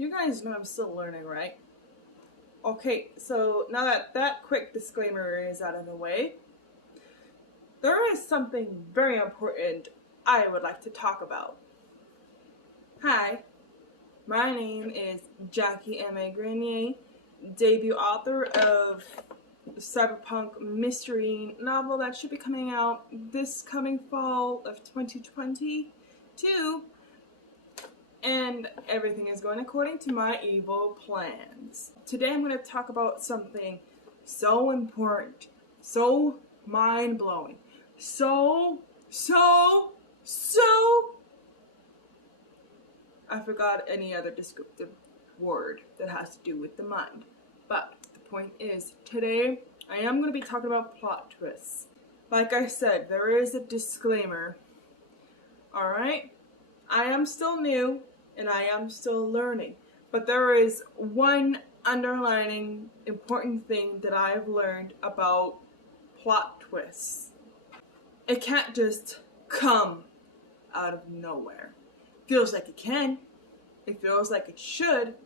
You guys know I'm still learning, right? Okay, so now that that quick disclaimer is out of the way, there is something very important I would like to talk about. Hi, my name is JackxGrenier, debut author of the cyberpunk mystery novel that should be coming out this coming fall of 2022. And everything is going according to my evil plans. Today I'm going to talk about something so important, so mind-blowing, so I forgot any other descriptive word that has to do with the mind. But the point is, today I am going to be talking about plot twists. Like I said, there is a disclaimer. Alright? I am still new and I am still learning. But there is one underlining important thing that I've learned about plot twists. It can't just come out of nowhere. Feels like it can. It feels like it should.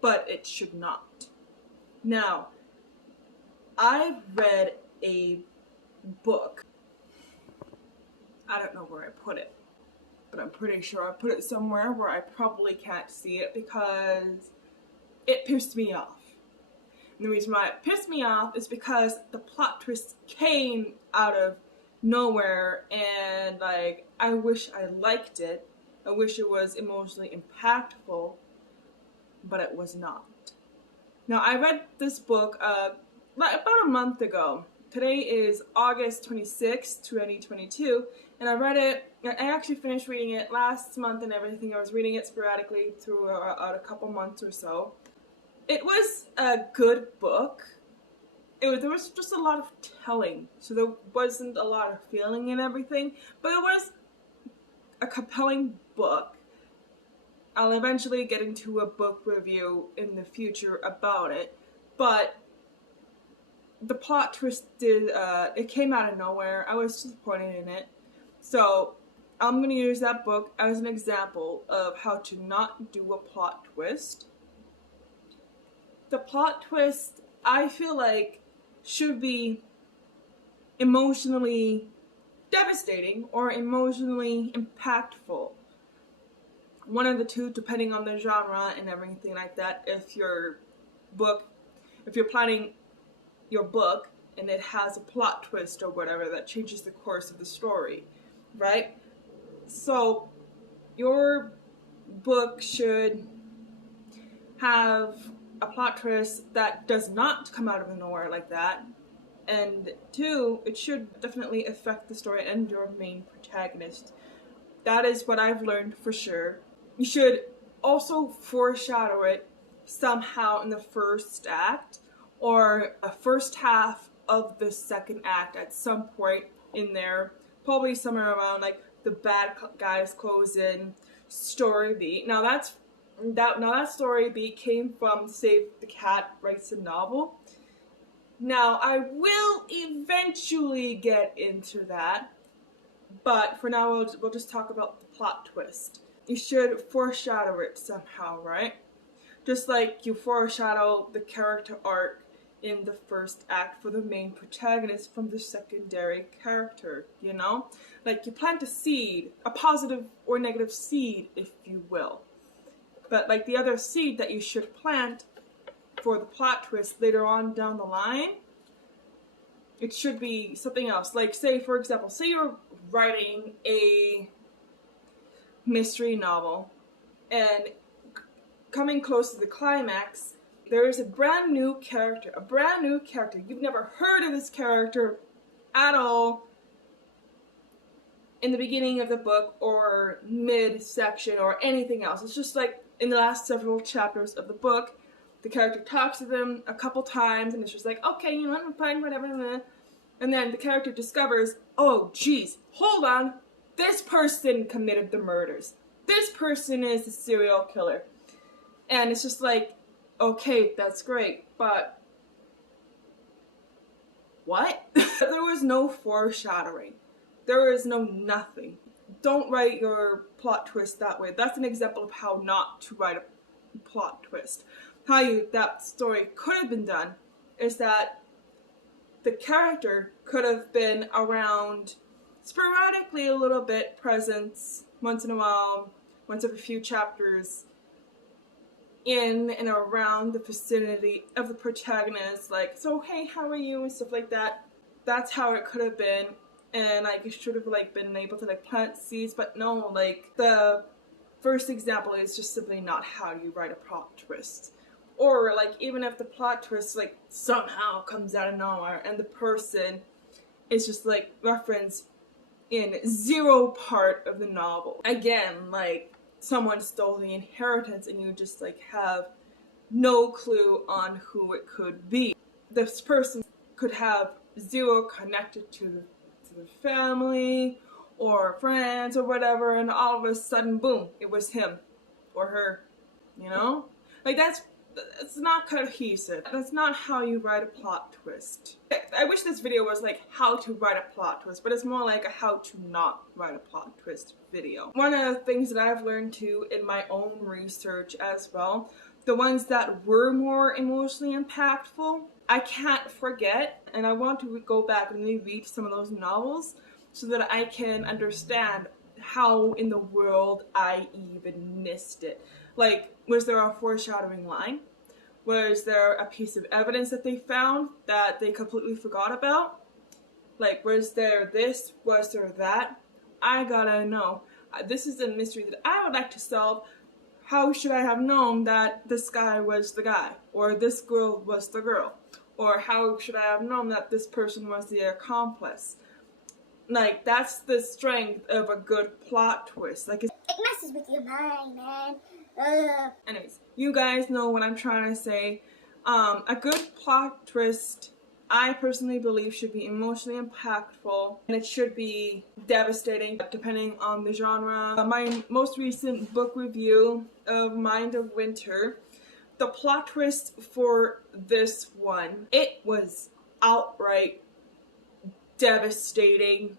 But it should not. Now, I've read a book. I don't know where I put it, but I'm pretty sure I put it somewhere where I probably can't see it because it pissed me off. And the reason why it pissed me off is because the plot twist came out of nowhere, and like, I wish I liked it. I wish it was emotionally impactful, but it was not. Now, I read this book about a month ago. Today is August 26th, 2022, and I read it. I actually finished reading it last month and everything. I was reading it sporadically throughout a couple months or so. It was a good book. There was just a lot of telling, so there wasn't a lot of feeling and everything, but it was a compelling book. I'll eventually get into a book review in the future about it, but the plot twist it came out of nowhere. I was disappointed in it. So I'm going to use that book as an example of how to not do a plot twist. The plot twist, I feel like, should be emotionally devastating or emotionally impactful. One of the two, depending on the genre and everything like that. If you're planning your book and it has a plot twist or whatever that changes the course of the story, right? So your book should have a plot twist that does not come out of nowhere like that. And two, it should definitely affect the story and your main protagonist. That is what I've learned for sure. You should also foreshadow it somehow in the first act or a first half of the second act at some point in there. Probably somewhere around like the bad guys close in story beat. Now that story beat came from Save the Cat Writes a Novel. Now I will eventually get into that, but for now we'll just talk about the plot twist. You should foreshadow it somehow, right? Just like you foreshadow the character arc in the first act for the main protagonist from the secondary character, you know? Like you plant a seed, a positive or negative seed, if you will. But like the other seed that you should plant for the plot twist later on down the line, it should be something else. Like say, for example, say you're writing a mystery novel and coming close to the climax, there is a brand new character. You've never heard of this character at all in the beginning of the book or mid-section or anything else. It's just like in the last several chapters of the book, the character talks to them a couple times and it's just like, okay, you know, I'm fine, whatever. And then the character discovers, oh geez, hold on, this person committed the murders. This person is the serial killer. And it's just like, okay, that's great, but what? There was no foreshadowing. There was no nothing. don't write your plot twist that way. That's an example of how not to write a plot twist. How that story could have been done is that the character could have been around sporadically a little bit, presence once in a while, once every few chapters, in and around the vicinity of the protagonist, like, so hey, how are you, and stuff like that. That's how it could have been, and like you should have like been able to like plant seeds, but no, like the first example is just simply not how you write a plot twist. Or like even if the plot twist like somehow comes out of nowhere and the person is just like referenced in zero part of the novel. Again, like someone stole the inheritance and you just like have no clue on who it could be. This person could have zero connected to the family or friends or whatever, and all of a sudden, boom, it was him or her, you know? Like that's not cohesive. That's not how you write a plot twist. I wish this video was like how to write a plot twist, but it's more like a how to not write a plot twist video. One of the things that I've learned too in my own research as well, the ones that were more emotionally impactful, I can't forget, and I want to go back and reread some of those novels so that I can understand how in the world I even missed it. Like, was there a foreshadowing line? Was there a piece of evidence that they found that they completely forgot about? Like, was there this? Was there that? I gotta know. This is a mystery that I would like to solve. How should I have known that this guy was the guy? Or this girl was the girl? Or how should I have known that this person was the accomplice? Like, that's the strength of a good plot twist. Like, it messes with your mind, man. Anyways, you guys know what I'm trying to say. A good plot twist, I personally believe, should be emotionally impactful, and it should be devastating depending on the genre. My most recent book review of Mind of Winter, the plot twist for this one, it was outright devastating,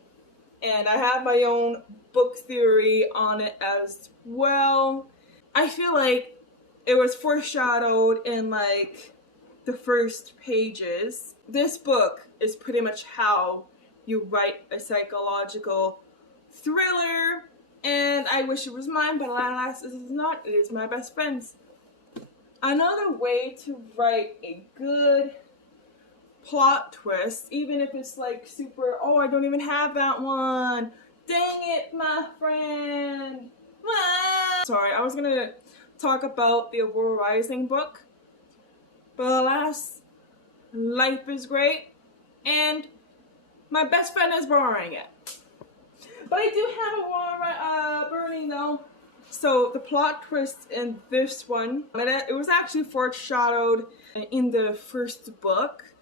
and I have my own book theory on it as well. I feel like it was foreshadowed in like the first pages. This book is pretty much how you write a psychological thriller, and I wish it was mine, but alas, this is not. It is my best friend's. Another way to write a good plot twist, even if it's like super, oh, I don't even have that one. Dang it, my friend. Sorry, I was gonna talk about the Aurora Rising book, but alas, life is great, and my best friend is borrowing it. But I do have Aurora Burning though. So the plot twist in this one, it was actually foreshadowed in the first book,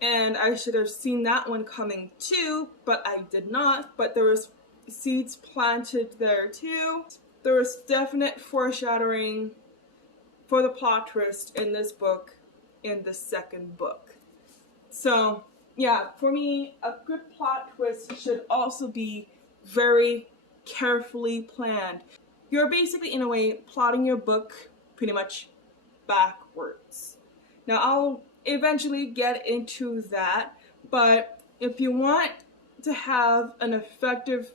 and I should have seen that one coming too, but I did not. But there was seeds planted there too. There was definite foreshadowing for the plot twist in this book, in the second book. So yeah, for me, a good plot twist should also be very carefully planned. You're basically, in a way, plotting your book pretty much backwards. Now, I'll eventually get into that, but if you want to have an effective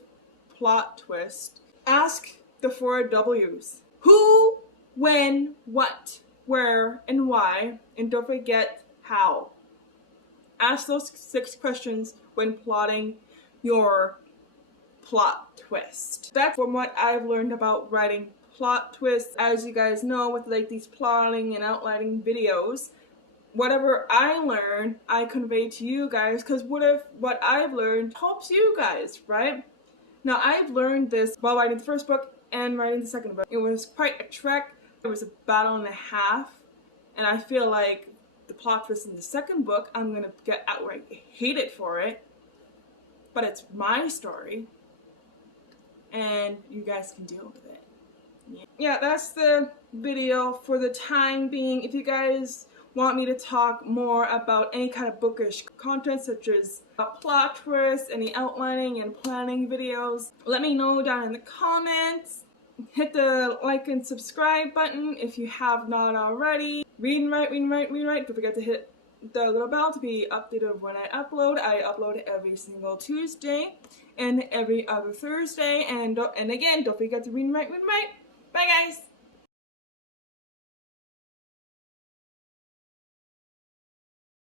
plot twist, ask the 4 W's. Who, when, what, where, and why, and don't forget how. Ask those 6 questions when plotting your plot twist. That's from what I've learned about writing plot twists. As you guys know, with like these plotting and outlining videos, whatever I learn, I convey to you guys, because what if what I've learned helps you guys, right? Now, I've learned this while writing the first book and writing the second book. It was quite a trek. It was a battle and a half, and I feel like the plot twist in the second book, I'm gonna get outright hated for it, but it's my story, and you guys can deal with it. Yeah, that's the video for the time being. If you guys want me to talk more about any kind of bookish content such as plot twists, any outlining and planning videos, let me know down in the comments. Hit the like and subscribe button if you have not already. Read and write, read and write, read and write. Don't forget to hit the little bell to be updated of when I upload. I upload every single Tuesday and every other Thursday. And again, don't forget to read and write, read and write. Bye guys!